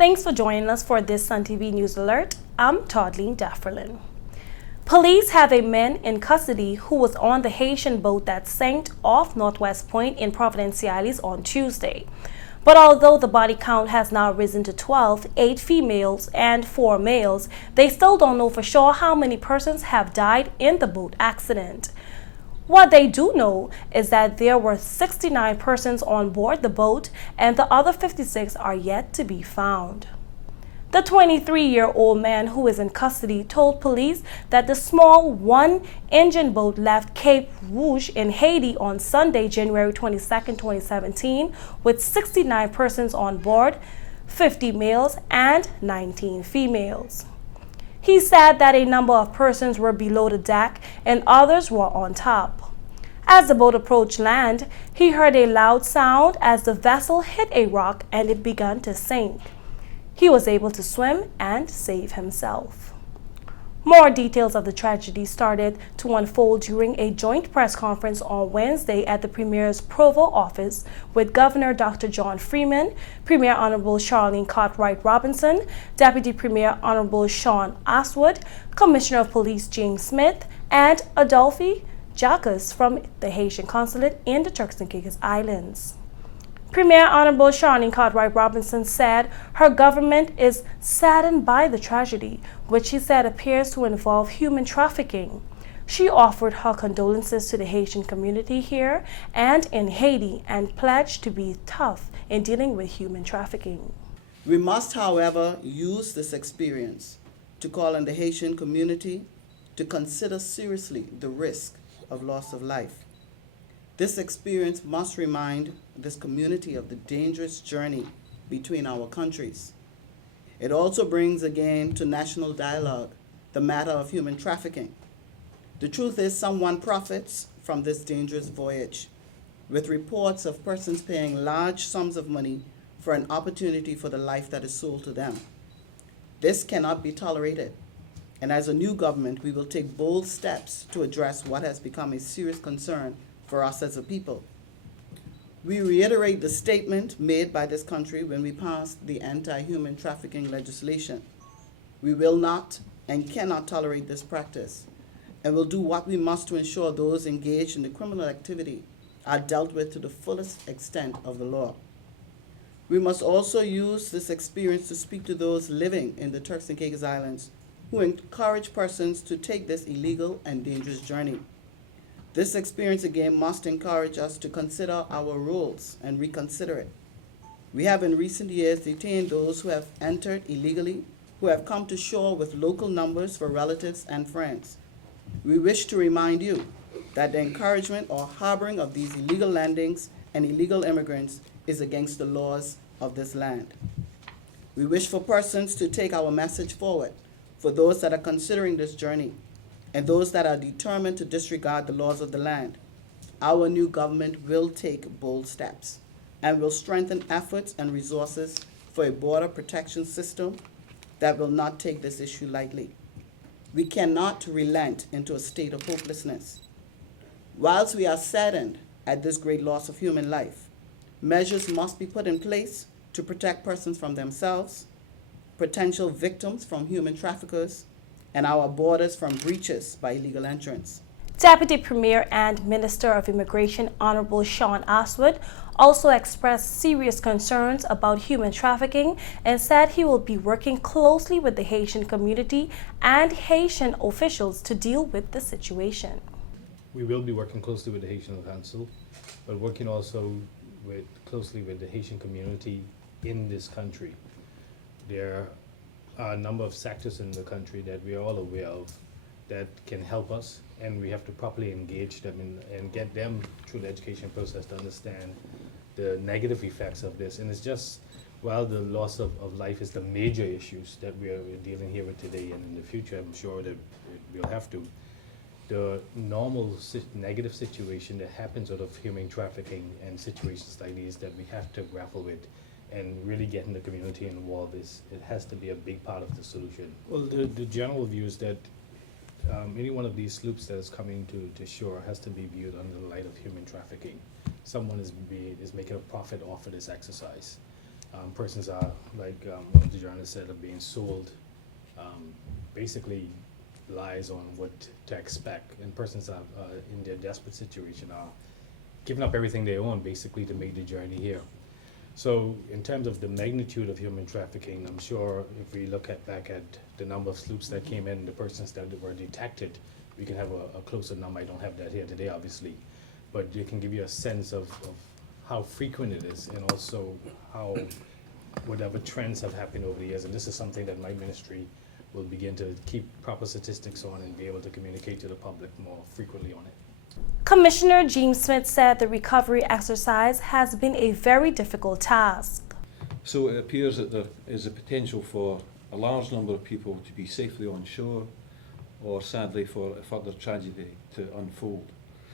Thanks for joining us for this Sun TV News Alert. I'm Toddleen Dafferlin. Police have a man in custody who was on the Haitian boat that sank off Northwest Point in Providence, Cialis on Tuesday. But although the body count has now risen to 12, 8 females and 4 males, they still don't know for sure how many persons have died in the boat accident. What they do know is that there were 69 persons on board the boat and the other 56 are yet to be found. The 23-year-old man who is in custody told police that the small one-engine boat left Cape Rouge in Haiti on Sunday, January 22, 2017, with 69 persons on board, 50 males and 19 females. He said that a number of persons were below the deck and others were on top. As the boat approached land, he heard a loud sound as the vessel hit a rock and it began to sink. He was able to swim and save himself. More details of the tragedy started to unfold during a joint press conference on Wednesday at the Premier's Provo office with Governor Dr. John Freeman, Premier Honorable Charlene Cartwright-Robinson, Deputy Premier Honorable Shaun Aswood, Commissioner of Police James Smith, and Adolphe Jacques from the Haitian Consulate in the Turks and Caicos Islands. Premier Honorable Charlene Cartwright-Robinson said her government is saddened by the tragedy, which she said appears to involve human trafficking. She offered her condolences to the Haitian community here and in Haiti and pledged to be tough in dealing with human trafficking. We must, however, use this experience to call on the Haitian community to consider seriously the risk of loss of life. This experience must remind this community of the dangerous journey between our countries. It also brings again to national dialogue the matter of human trafficking. The truth is, someone profits from this dangerous voyage, with reports of persons paying large sums of money for an opportunity for the life that is sold to them. This cannot be tolerated, and as a new government, we will take bold steps to address what has become a serious concern for us as a people. We reiterate the statement made by this country when we passed the anti-human trafficking legislation. We will not and cannot tolerate this practice, and will do what we must to ensure those engaged in the criminal activity are dealt with to the fullest extent of the law. We must also use this experience to speak to those living in the Turks and Caicos Islands who encourage persons to take this illegal and dangerous journey. This experience again must encourage us to consider our roles and reconsider it. We have in recent years detained those who have entered illegally, who have come to shore with local numbers for relatives and friends. We wish to remind you that the encouragement or harboring of these illegal landings and illegal immigrants is against the laws of this land. We wish for persons to take our message forward, for those that are considering this journey, and those that are determined to disregard the laws of the land. Our new government will take bold steps and will strengthen efforts and resources for a border protection system that will not take this issue lightly. We cannot relent into a state of hopelessness. Whilst we are saddened at this great loss of human life, measures must be put in place to protect persons from themselves, potential victims from human traffickers, and our borders from breaches by illegal entrants. Deputy Premier and Minister of Immigration Honorable Shaun Aswood also expressed serious concerns about human trafficking and said he will be working closely with the Haitian community and Haitian officials to deal with the situation. We will be working closely with the Haitian Consul, but working also closely with the Haitian community in this country. There are a number of sectors in the country that we are all aware of that can help us, and we have to properly engage them and get them through the education process to understand the negative effects of this. And it's just, while the loss of life is the major issues that we're dealing here with today and in the future, I'm sure that we'll have to, the normal negative situation that happens out of human trafficking and situations like these that we have to grapple with and really getting the community involved it has to be a big part of the solution. Well, the general view is that any one of these sloops that is coming to shore has to be viewed under the light of human trafficking. Someone is making a profit off of this exercise. Persons are, like one of the journalists said, are being sold basically lies on what to expect, and persons are in their desperate situation are giving up everything they own basically to make the journey here. So in terms of the magnitude of human trafficking, I'm sure if we look back at the number of sloops that came in, the persons that were detected, we can have a closer number. I don't have that here today, obviously, but it can give you a sense of how frequent it is, and also how whatever trends have happened over the years. And this is something that my ministry will begin to keep proper statistics on and be able to communicate to the public more frequently on it. Commissioner James Smith said the recovery exercise has been a very difficult task. So it appears that there is a potential for a large number of people to be safely on shore, or sadly for a further tragedy to unfold.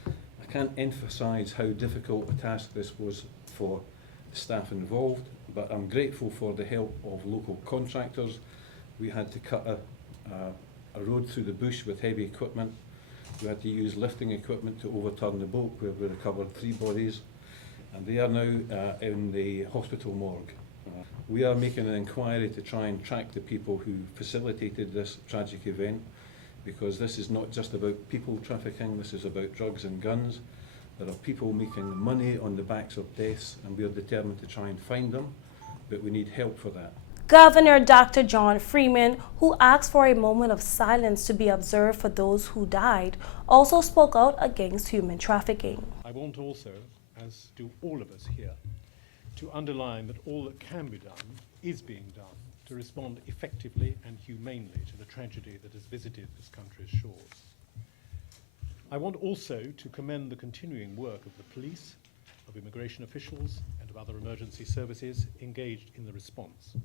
I can't emphasise how difficult a task this was for the staff involved, but I'm grateful for the help of local contractors. We had to cut a road through the bush with heavy equipment. We had to use lifting equipment to overturn the boat, where we recovered 3 bodies, and they are now in the hospital morgue. We are making an inquiry to try and track the people who facilitated this tragic event, because this is not just about people trafficking, this is about drugs and guns. There are people making money on the backs of deaths, and we are determined to try and find them, but we need help for that. Governor Dr. John Freeman, who asked for a moment of silence to be observed for those who died, also spoke out against human trafficking. I want also, as do all of us here, to underline that all that can be done is being done to respond effectively and humanely to the tragedy that has visited this country's shores. I want also to commend the continuing work of the police, of immigration officials, and of other emergency services engaged in the response.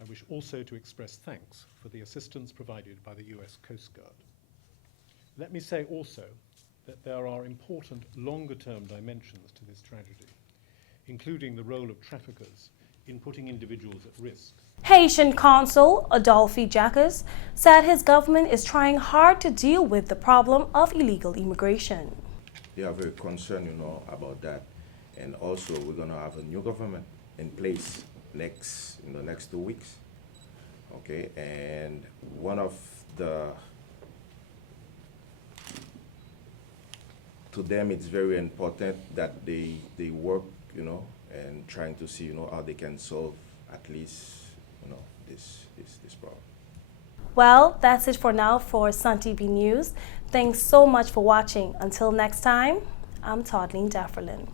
I wish also to express thanks for the assistance provided by the US Coast Guard. Let me say also that there are important longer-term dimensions to this tragedy, including the role of traffickers in putting individuals at risk. Haitian Consul Adolphe Jacques said his government is trying hard to deal with the problem of illegal immigration. They are very concerned, about that. And also, we're going to have a new government in place next 2 weeks. Okay, and one of to them, it's very important that they work, and trying to see, how they can solve at least, this problem. Well, that's it for now for Sun TV News. Thanks so much for watching. Until next time, I'm Toddleen Defferlin.